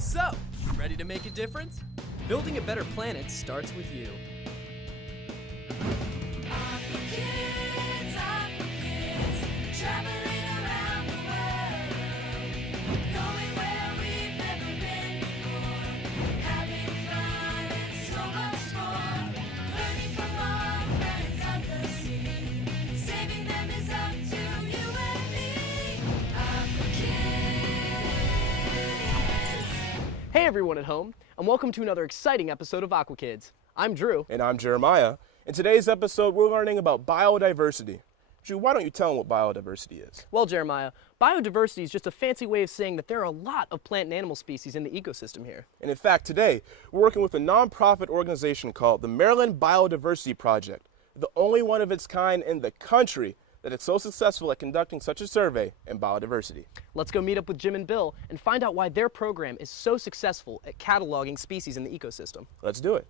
So, ready to make a difference? Building a better planet starts with you. Aqua Kids, traveling around the world, going where we've never been before, having fun and so much more, learning from our friends of the sea, saving them is up to you and me. Aqua Kids. Hey everyone at home, and welcome to another exciting episode of Aqua Kids. I'm Drew. And I'm Jeremiah. In today's episode, we're learning about biodiversity. Drew, why don't you tell them what biodiversity is? Well, Jeremiah, biodiversity is just a fancy way of saying that there are a lot of plant and animal species in the ecosystem here. And in fact, today, we're working with a nonprofit organization called the Maryland Biodiversity Project, the only one of its kind in the country that is so successful at conducting such a survey in biodiversity. Let's go meet up with Jim and Bill and find out why their program is so successful at cataloging species in the ecosystem. Let's do it.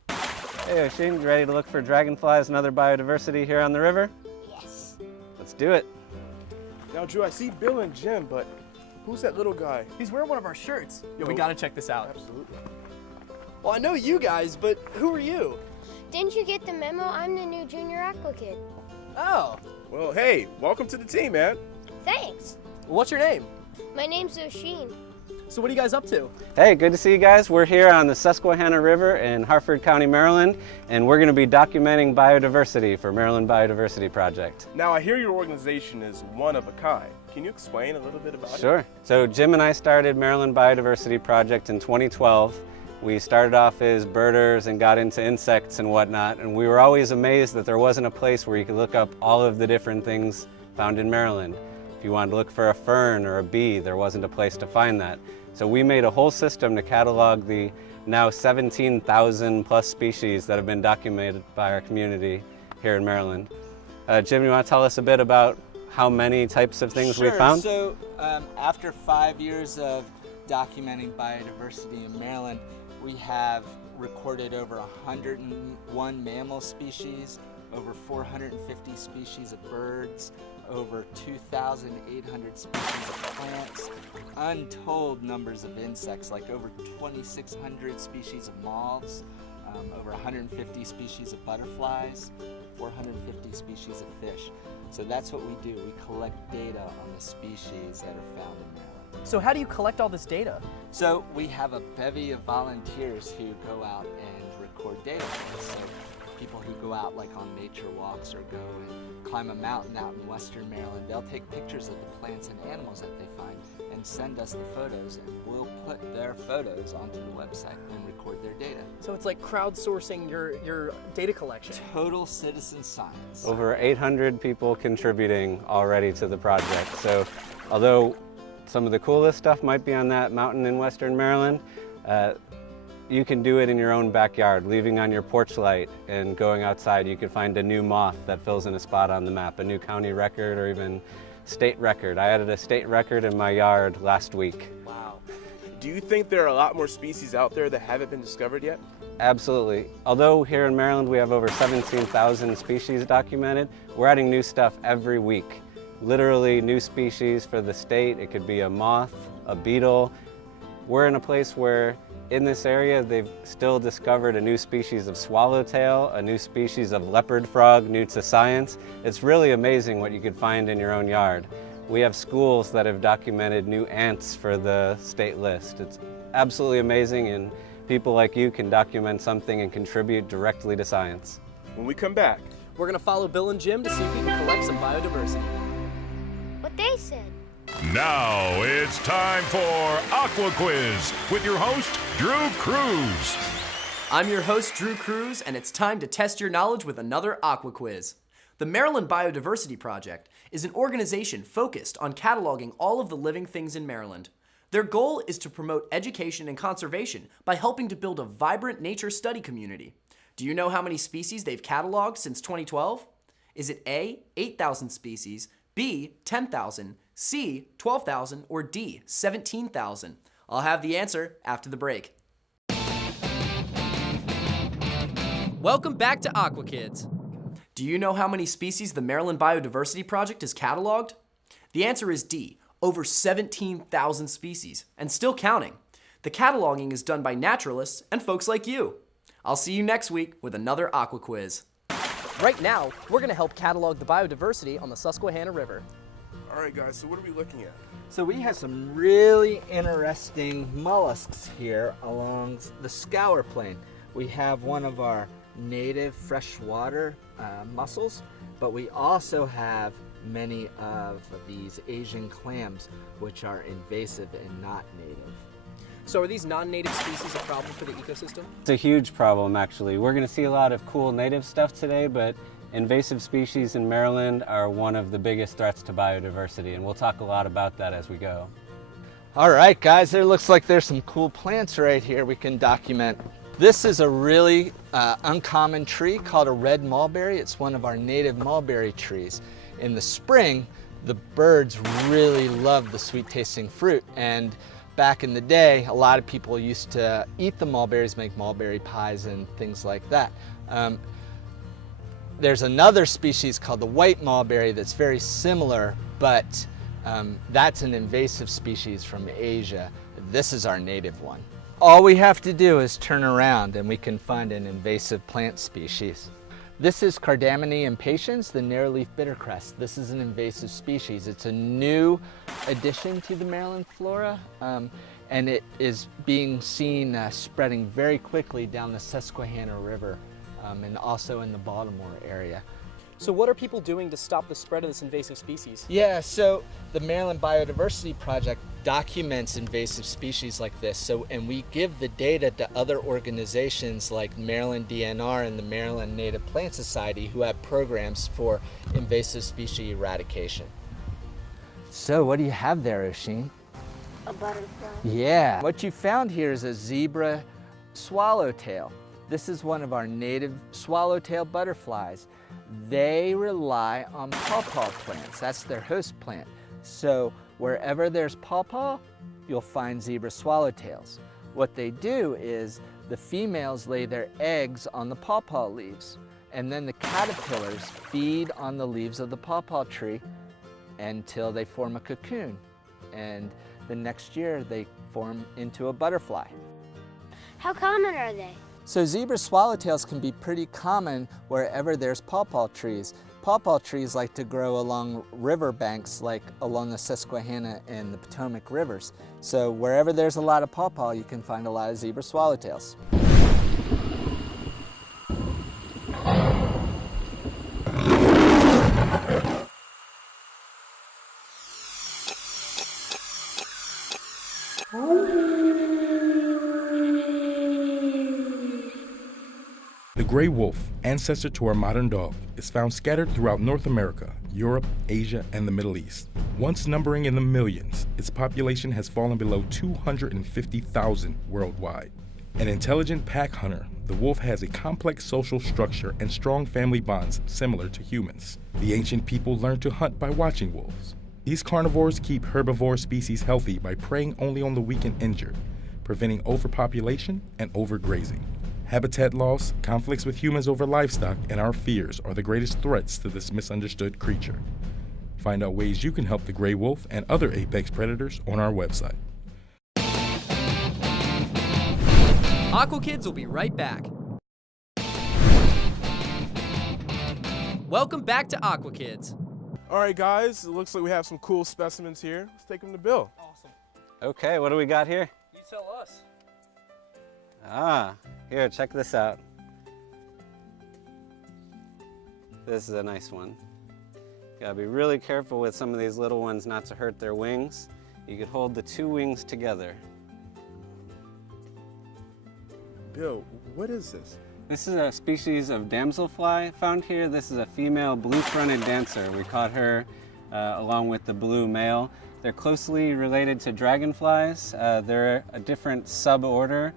Hey Oshin, you ready to look for dragonflies and other biodiversity here on the river? Yes. Let's do it. Now, Drew, I see Bill and Jim, but who's that little guy? He's wearing one of our shirts. Yo, we Oh. gotta check this out. Absolutely. Well, I know you guys, but who are you? Didn't you get the memo? I'm the new junior Aqua Kid. Oh, Well, hey, welcome to the team, man. Thanks. what's your name? My name's Oshin. So what are you guys up to? Hey, good to see you guys. We're here on the Susquehanna River in Harford County, Maryland, and we're going to be documenting biodiversity for Maryland Biodiversity Project. Now, I hear your organization is one of a kind. Can you explain a little bit about it? Sure. So Jim and I started Maryland Biodiversity Project in 2012. We started off as birders and got into insects and whatnot, and we were always amazed that there wasn't a place where you could look up all of the different things found in Maryland. If you wanted to look for a fern or a bee, there wasn't a place to find that. So we made a whole system to catalog the now 17,000 plus species that have been documented by our community here in Maryland. Jim, you want to tell us a bit about how many types of things we found? So after 5 years of documenting biodiversity in Maryland, we have recorded over 101 mammal species, over 450 species of birds, over 2,800 species of plants, untold numbers of insects, like over 2,600 species of moths, over 150 species of butterflies, 450 species of fish. So that's what we do. We collect data on the species that are found in Maryland. So how do you collect all this data? So we have a bevy of volunteers who go out and record data. So people who go out like on nature walks or go and climb a mountain out in western Maryland, they'll take pictures of the plants and animals that they find and send us the photos, and we'll put their photos onto the website and record their data. So it's like crowdsourcing your data collection. Total citizen science. Over 800 people contributing already to the project. So although some of the coolest stuff might be on that mountain in western Maryland, you can do it in your own backyard, leaving on your porch light and going outside. You can find a new moth that fills in a spot on the map, a new county record or even state record. I added a state record in my yard last week. Wow. Do you think there are a lot more species out there that haven't been discovered yet? Absolutely. Although here in Maryland we have over 17,000 species documented, we're adding new stuff every week. Literally new species for the state. It could be a moth, a beetle. We're in a place where in this area they've still discovered a new species of swallowtail, a new species of leopard frog, new to science. It's really amazing what you could find in your own yard. We have schools that have documented new ants for the state list. It's absolutely amazing, and people like you can document something and contribute directly to science. When we come back, We're gonna follow Bill and Jim to see if we can collect some biodiversity. What they said. Now it's time for Aqua Quiz with your host, Drew Cruz. I'm your host, Drew Cruz, and it's time to test your knowledge with another Aqua Quiz. The Maryland Biodiversity Project is an organization focused on cataloging all of the living things in Maryland. Their goal is to promote education and conservation by helping to build a vibrant nature study community. Do you know how many species they've cataloged since 2012? Is it A, 8,000 species, B, 10,000, C, 12,000, or D, 17,000? I'll have the answer after the break. Welcome back to Aqua Kids. Do you know how many species the Maryland Biodiversity Project has cataloged? The answer is D, over 17,000 species, and still counting. The cataloging is done by naturalists and folks like you. I'll see you next week with another Aqua Quiz. Right now, we're going to help catalog the biodiversity on the Susquehanna River. All right, guys, so what are we looking at? So we have some really interesting mollusks here along the scour plain. We have one of our native freshwater mussels, but we also have many of these Asian clams, which are invasive and not native. So are these non-native species a problem for the ecosystem? It's a huge problem, actually. We're going to see a lot of cool native stuff today, but invasive species in Maryland are one of the biggest threats to biodiversity, and we'll talk a lot about that as we go. All right, guys, there looks like there's some cool plants right here we can document. This is a really uncommon tree called a red mulberry. It's one of our native mulberry trees. In the spring, the birds really love the sweet-tasting fruit, and back in the day, a lot of people used to eat the mulberries, make mulberry pies and things like that. There's another species called the white mulberry that's very similar, but that's an invasive species from Asia. This is our native one. All we have to do is turn around and we can find an invasive plant species. This is Cardamine impatiens, the narrowleaf bittercrest. This is an invasive species. It's a new addition to the Maryland flora, and it is being seen spreading very quickly down the Susquehanna River and also in the Baltimore area. So what are people doing to stop the spread of this invasive species? Yeah, so the Maryland Biodiversity Project documents invasive species like this, and we give the data to other organizations like Maryland DNR and the Maryland Native Plant Society, who have programs for invasive species eradication. So what do you have there, Oshin? A butterfly. Yeah. What you found here is a zebra swallowtail. This is one of our native swallowtail butterflies. They rely on pawpaw plants. That's their host plant. So wherever there's pawpaw, you'll find zebra swallowtails. What they do is the females lay their eggs on the pawpaw leaves, and then the caterpillars feed on the leaves of the pawpaw tree until they form a cocoon. And the next year they form into a butterfly. How common are they? So zebra swallowtails can be pretty common wherever there's pawpaw trees. Pawpaw trees like to grow along river banks, like along the Susquehanna and the Potomac rivers. So wherever there's a lot of pawpaw, you can find a lot of zebra swallowtails. The gray wolf, ancestor to our modern dog, is found scattered throughout North America, Europe, Asia, and the Middle East. Once numbering in the millions, its population has fallen below 250,000 worldwide. An intelligent pack hunter, the wolf has a complex social structure and strong family bonds similar to humans. The ancient people learned to hunt by watching wolves. These carnivores keep herbivore species healthy by preying only on the weak and injured, preventing overpopulation and overgrazing. Habitat loss, conflicts with humans over livestock, and our fears are the greatest threats to this misunderstood creature. Find out ways you can help the gray wolf and other apex predators on our website. Aqua Kids will be right back. Welcome back to Aqua Kids. All right, guys, it looks like we have some cool specimens here. Let's take them to Bill. Awesome. Okay, what do we got here? You tell us. Here, check this out. This is a nice one. You gotta be really careful with some of these little ones not to hurt their wings. You could hold the two wings together. Bill, what is this? This is a species of damselfly found here. This is a female blue-fronted dancer. We caught her along with the blue male. They're closely related to dragonflies. They're a different suborder.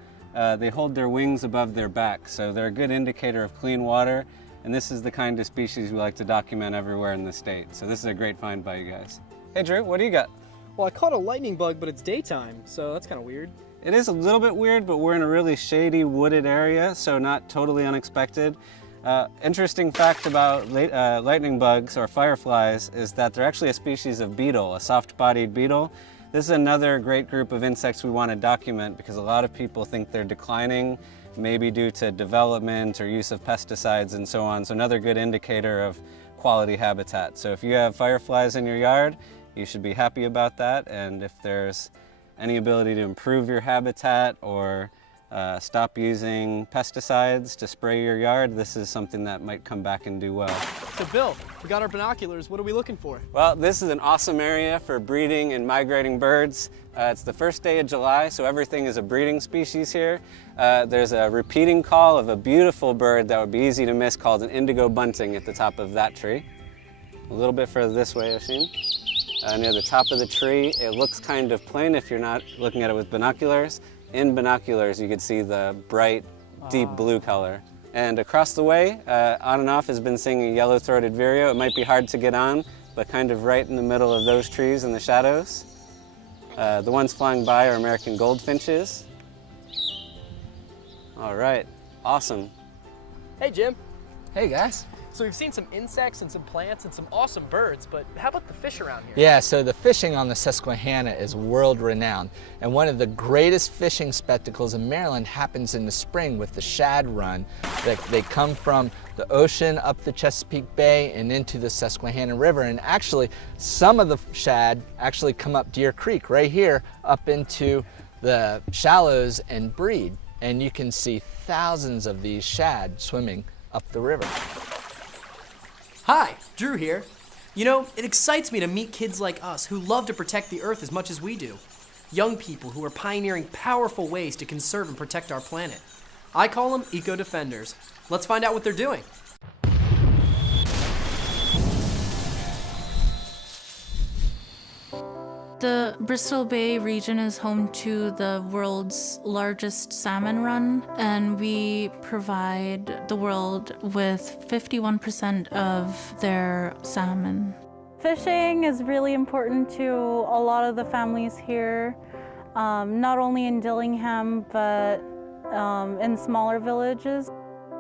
They hold their wings above their back, so they're a good indicator of clean water, and this is the kind of species we like to document everywhere in the state. So this is a great find by you guys. Hey Drew, what do you got? Well, I caught a lightning bug, but it's daytime, so that's kind of weird. It is a little bit weird, but we're in a really shady, wooded area, so not totally unexpected. Interesting fact about lightning bugs or fireflies is that they're actually a species of beetle, a soft-bodied beetle. This is another great group of insects we want to document because a lot of people think they're declining, maybe due to development or use of pesticides and so on. So another good indicator of quality habitat. So if you have fireflies in your yard, you should be happy about that. And if there's any ability to improve your habitat or stop using pesticides to spray your yard, this is something that might come back and do well. So Bill, we got our binoculars. What are we looking for? Well, this is an awesome area for breeding and migrating birds. It's the first day of July, so everything is a breeding species here. There's a repeating call of a beautiful bird that would be easy to miss called an indigo bunting at the top of that tree. A little bit further this way, Oshin. Near the top of the tree, it looks kind of plain if you're not looking at it with binoculars. In binoculars, you could see the bright, deep blue color. And across the way, on and off has been singing a yellow-throated vireo. It might be hard to get on, but kind of right in the middle of those trees in the shadows. The ones flying by are American goldfinches. All right, awesome. Hey Jim. Hey guys. So we've seen some insects and some plants and some awesome birds, but how about the fish around here? Yeah, so the fishing on the Susquehanna is world renowned. And one of the greatest fishing spectacles in Maryland happens in the spring with the shad run. They come from the ocean up the Chesapeake Bay and into the Susquehanna River. And actually, some of the shad actually come up Deer Creek right here up into the shallows and breed. And you can see thousands of these shad swimming up the river. Hi, Drew here. You know, it excites me to meet kids like us who love to protect the earth as much as we do. Young people who are pioneering powerful ways to conserve and protect our planet. I call them eco-defenders. Let's find out what they're doing. The Bristol Bay region is home to the world's largest salmon run, and we provide the world with 51% of their salmon. Fishing is really important to a lot of the families here, not only in Dillingham, but in smaller villages.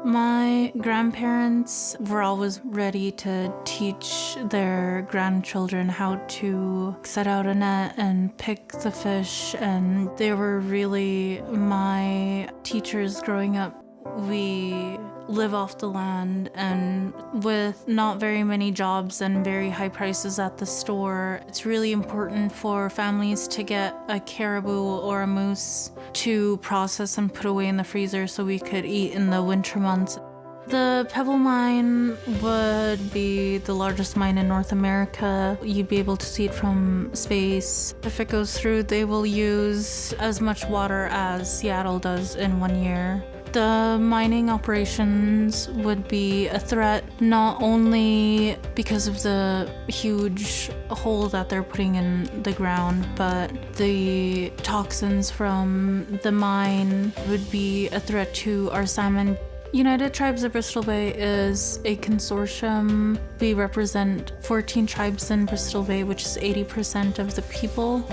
My grandparents were always ready to teach their grandchildren how to set out a net and pick the fish, and they were really my teachers growing up. We live off the land, and with not very many jobs and very high prices at the store, it's really important for families to get a caribou or a moose to process and put away in the freezer so we could eat in the winter months. The Pebble Mine would be the largest mine in North America. You'd be able to see it from space. If it goes through, they will use as much water as Seattle does in 1 year. The mining operations would be a threat not only because of the huge hole that they're putting in the ground, but the toxins from the mine would be a threat to our salmon. United Tribes of Bristol Bay is a consortium. We represent 14 tribes in Bristol Bay, which is 80% of the people.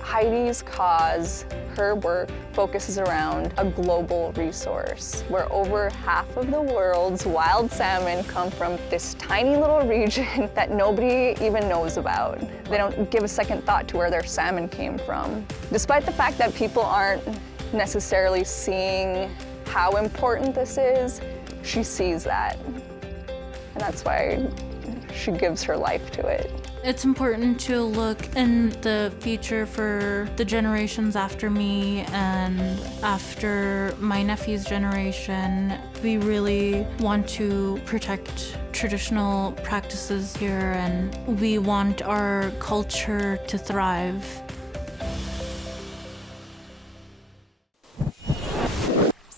Heidi's cause, her work, focuses around a global resource where over half of the world's wild salmon come from this tiny little region that nobody even knows about. They don't give a second thought to where their salmon came from. Despite the fact that people aren't necessarily seeing how important this is, she sees that. And that's why she gives her life to it. It's important to look in the future for the generations after me and after my nephew's generation. We really want to protect traditional practices here, and we want our culture to thrive.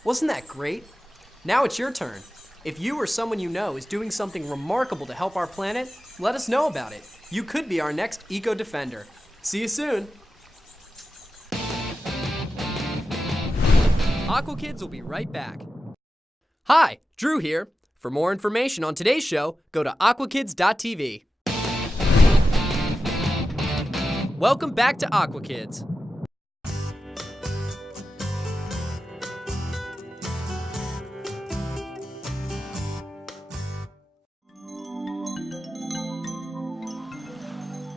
Wasn't that great? Now it's your turn. If you or someone you know is doing something remarkable to help our planet, let us know about it. You could be our next eco-defender. See you soon. Aqua Kids will be right back. Hi, Drew here. For more information on today's show, go to aquakids.tv. Welcome back to Aqua Kids.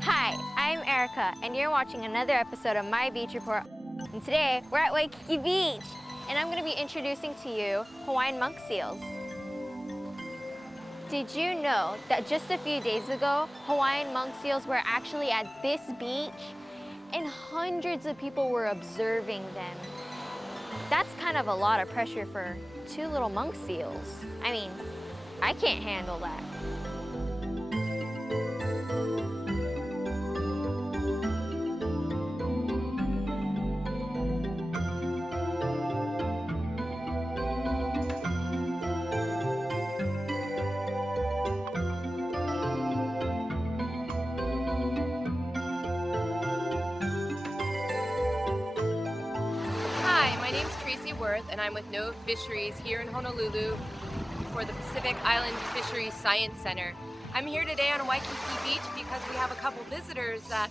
Hi, I'm America, and you're watching another episode of My Beach Report. And today, we're at Waikiki Beach, and I'm gonna be introducing to you Hawaiian monk seals. Did you know that just a few days ago, Hawaiian monk seals were actually at this beach, and hundreds of people were observing them? That's kind of a lot of pressure for 2 little monk seals. I mean, I can't handle that. And I'm with NOAA Fisheries here in Honolulu for the Pacific Island Fisheries Science Center. I'm here today on Waikiki Beach because we have a couple visitors that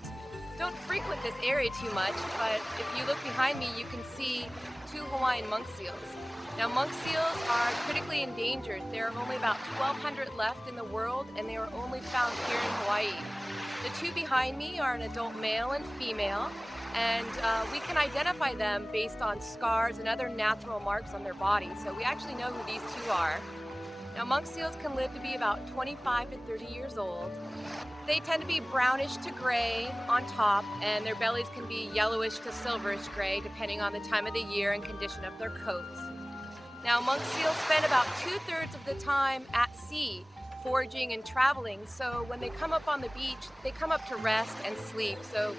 don't frequent this area too much, but if you look behind me, you can see 2 Hawaiian monk seals. Now, monk seals are critically endangered. There are only about 1,200 left in the world, and they are only found here in Hawaii. The 2 behind me are an adult male and female, and we can identify them based on scars and other natural marks on their body. So we actually know who these 2 are. Now, monk seals can live to be about 25 to 30 years old. They tend to be brownish to gray on top, and their bellies can be yellowish to silverish gray depending on the time of the year and condition of their coats. Now, monk seals spend about 2/3 of the time at sea, foraging and traveling. So when they come up on the beach, they come up to rest and sleep. So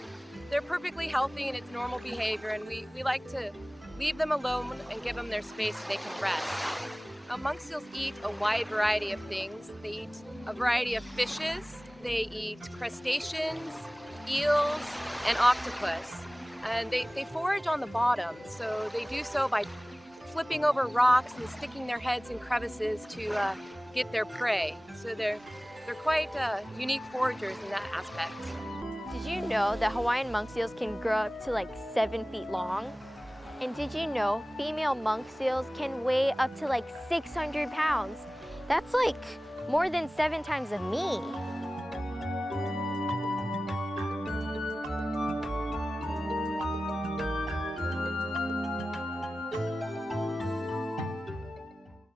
they're perfectly healthy and it's normal behavior, and we like to leave them alone and give them their space so they can rest. Monk seals eat a wide variety of things. They eat a variety of fishes, they eat crustaceans, eels, and octopus. And they forage on the bottom, so they do so by flipping over rocks and sticking their heads in crevices to get their prey. So they're quite unique foragers in that aspect. Did you know that Hawaiian monk seals can grow up to like 7 feet long? And did you know female monk seals can weigh up to like 600 pounds? That's like more than 7 times of me.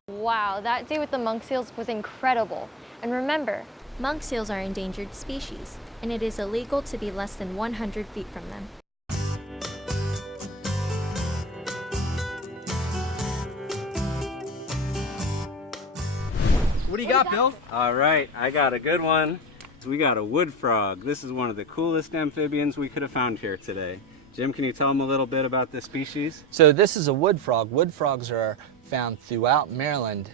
Wow, that day with the monk seals was incredible. And remember, monk seals are endangered species, and it is illegal to be less than 100 feet from them. What do you got, Bill? All right, I got a good one. So we got a wood frog. This is one of the coolest amphibians we could have found here today. Jim, can you tell them a little bit about this species? So this is a wood frog. Wood frogs are found throughout Maryland.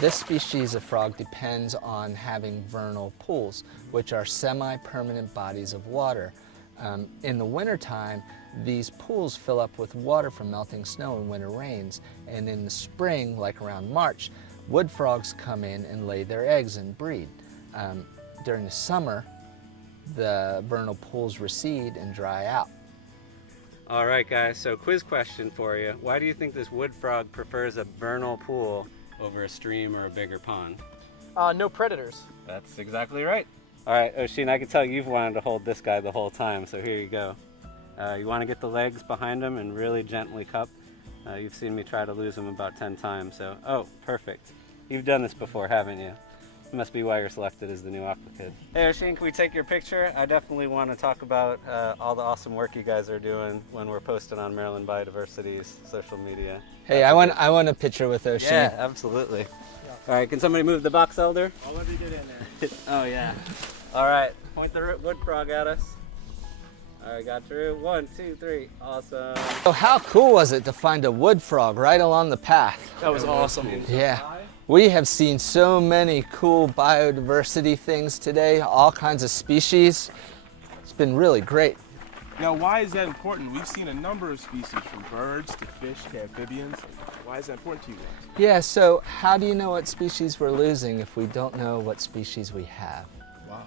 This species of frog depends on having vernal pools, which are semi-permanent bodies of water. In the wintertime, these pools fill up with water from melting snow and winter rains. And in the spring, like around March, wood frogs come in and lay their eggs and breed. During the summer, the vernal pools recede and dry out. All right, guys, so quiz question for you. Why do you think this wood frog prefers a vernal pool over a stream or a bigger pond? No predators. That's exactly right. All right, Oshin, I can tell you've wanted to hold this guy the whole time, so here you go. You want to get the legs behind him and really gently cup. You've seen me try to lose him about 10 times, so, oh, perfect. You've done this before, haven't you? Must be why you're selected as the new Aqua Kid. Hey, Oshin, can we take your picture? I definitely want to talk about all the awesome work you guys are doing when we're posting on Maryland Biodiversity's social media. Hey, I want a picture with Oshin. Yeah, absolutely. All right, can somebody move the box elder? I'll let you get in there. Oh, yeah. All right, point the wood frog at us. All right, got through. 1, 2, 3. Awesome. So how cool was it to find a wood frog right along the path? That was awesome. Yeah. We have seen so many cool biodiversity things today, all kinds of species. It's been really great. Now, why is that important? We've seen a number of species, from birds to fish to amphibians. Why is that important to you guys? Yeah, so how do you know what species we're losing if we don't know what species we have? Wow.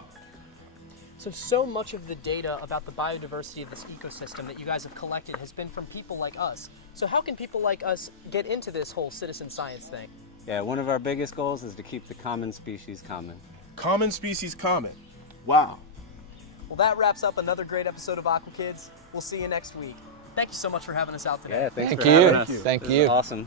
So much of the data about the biodiversity of this ecosystem that you guys have collected has been from people like us. So how can people like us get into this whole citizen science thing? Yeah, one of our biggest goals is to keep the common species common. Common species common. Wow. Well, that wraps up another great episode of Aqua Kids. We'll see you next week. Thank you so much for having us out today. Yeah, thanks Thank for you. having us. Thank This you. is awesome.